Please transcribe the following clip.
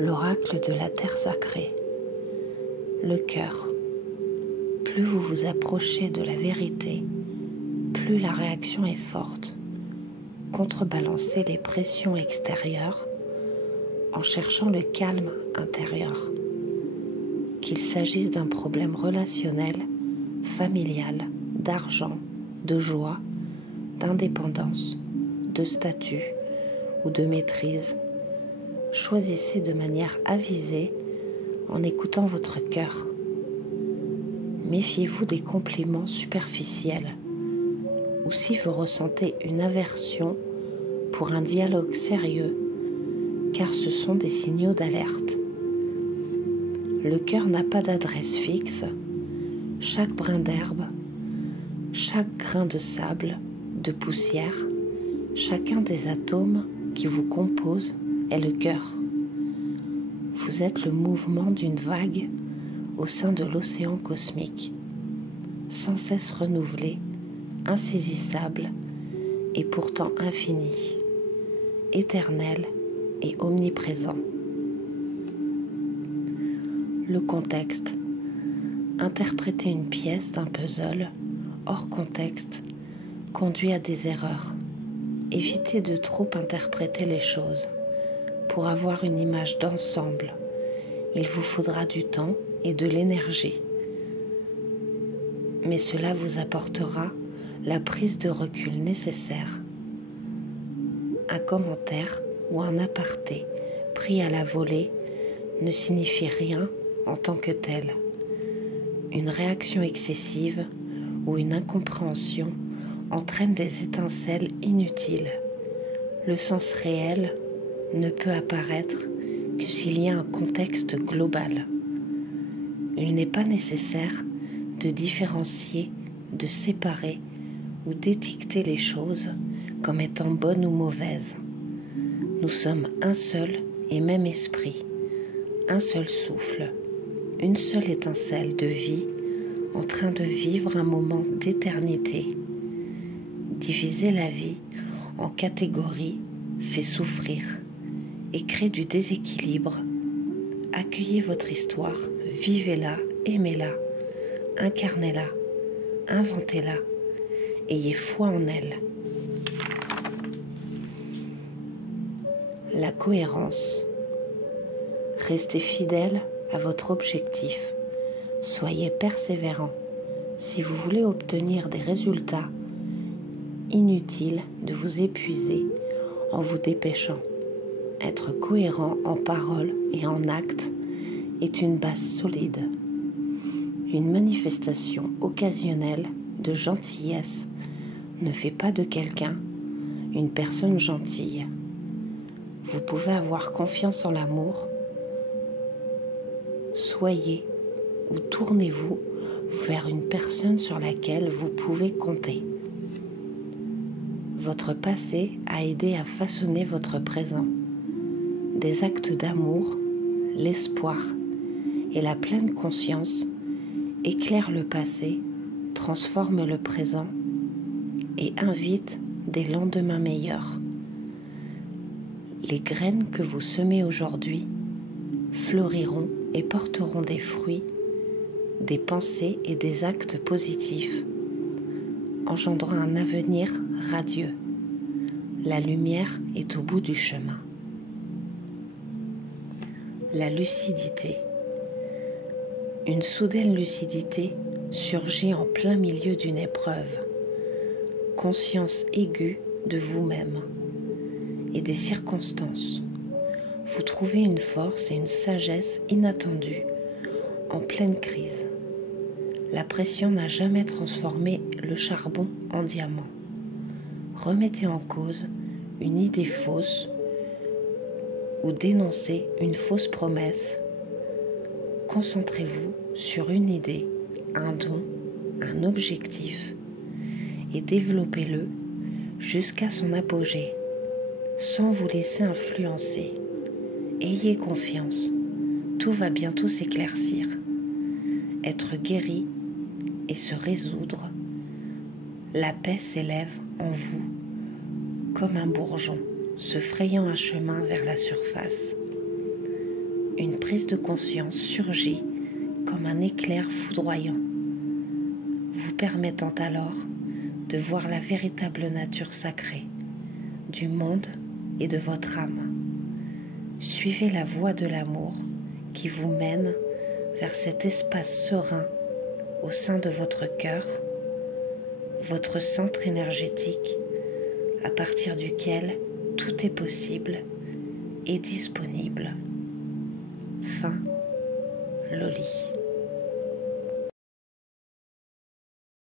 l'oracle de la terre sacrée. Le cœur. Plus vous vous approchez de la vérité, plus la réaction est forte. Contrebalancez les pressions extérieures en cherchant le calme intérieur. Qu'il s'agisse d'un problème relationnel, familial, d'argent, de joie, d'indépendance, de statut ou de maîtrise, choisissez de manière avisée en écoutant votre cœur. Méfiez-vous des compliments superficiels ou si vous ressentez une aversion pour un dialogue sérieux, car ce sont des signaux d'alerte. Le cœur n'a pas d'adresse fixe. Chaque brin d'herbe, chaque grain de sable, de poussière, chacun des atomes qui vous composent est le cœur. Vous êtes le mouvement d'une vague au sein de l'océan cosmique, sans cesse renouvelé, insaisissable et pourtant infini, éternel et omniprésent. Le contexte. Interpréter une pièce d'un puzzle hors contexte conduit à des erreurs. Évitez de trop interpréter les choses. Pour avoir une image d'ensemble, il vous faudra du temps et de l'énergie. Mais cela vous apportera la prise de recul nécessaire. Un commentaire ou un aparté pris à la volée ne signifie rien en tant que tel. Une réaction excessive ou une incompréhension entraîne des étincelles inutiles. Le sens réel ne peut apparaître que s'il y a un contexte global. Il n'est pas nécessaire de différencier, de séparer ou d'étiqueter les choses comme étant bonnes ou mauvaises. Nous sommes un seul et même esprit, un seul souffle, une seule étincelle de vie en train de vivre un moment d'éternité. Diviser la vie en catégories fait souffrir et crée du déséquilibre. Accueillez votre histoire, vivez-la, aimez-la, incarnez-la, inventez-la, ayez foi en elle. La cohérence. Restez fidèle à votre objectif. Soyez persévérant. Si vous voulez obtenir des résultats, inutile de vous épuiser en vous dépêchant. Être cohérent en parole et en acte est une base solide. Une manifestation occasionnelle de gentillesse ne fait pas de quelqu'un une personne gentille. Vous pouvez avoir confiance en l'amour. Soyez ou tournez-vous vers une personne sur laquelle vous pouvez compter. Votre passé a aidé à façonner votre présent. Des actes d'amour, l'espoir et la pleine conscience éclairent le passé, transforment le présent et invitent des lendemains meilleurs. Les graines que vous semez aujourd'hui fleuriront et porteront des fruits, des pensées et des actes positifs, engendrant un avenir radieux. La lumière est au bout du chemin. La lucidité. Une soudaine lucidité surgit en plein milieu d'une épreuve. Conscience aiguë de vous-même et des circonstances. Vous trouvez une force et une sagesse inattendues en pleine crise. La pression n'a jamais transformé le charbon en diamant. Remettez en cause une idée fausse ou dénoncez une fausse promesse. Concentrez-vous sur une idée, un don, un objectif et développez-le jusqu'à son apogée, sans vous laisser influencer. Ayez confiance, tout va bientôt s'éclaircir. Être guéri et se résoudre, la paix s'élève en vous comme un bourgeon se frayant un chemin vers la surface. une prise de conscience surgit comme un éclair foudroyant, vous permettant alors de voir la véritable nature sacrée du monde et de votre âme. Suivez la voie de l'amour qui vous mène vers cet espace serein au sein de votre cœur, votre centre énergétique à partir duquel tout est possible et disponible. Fin Loli.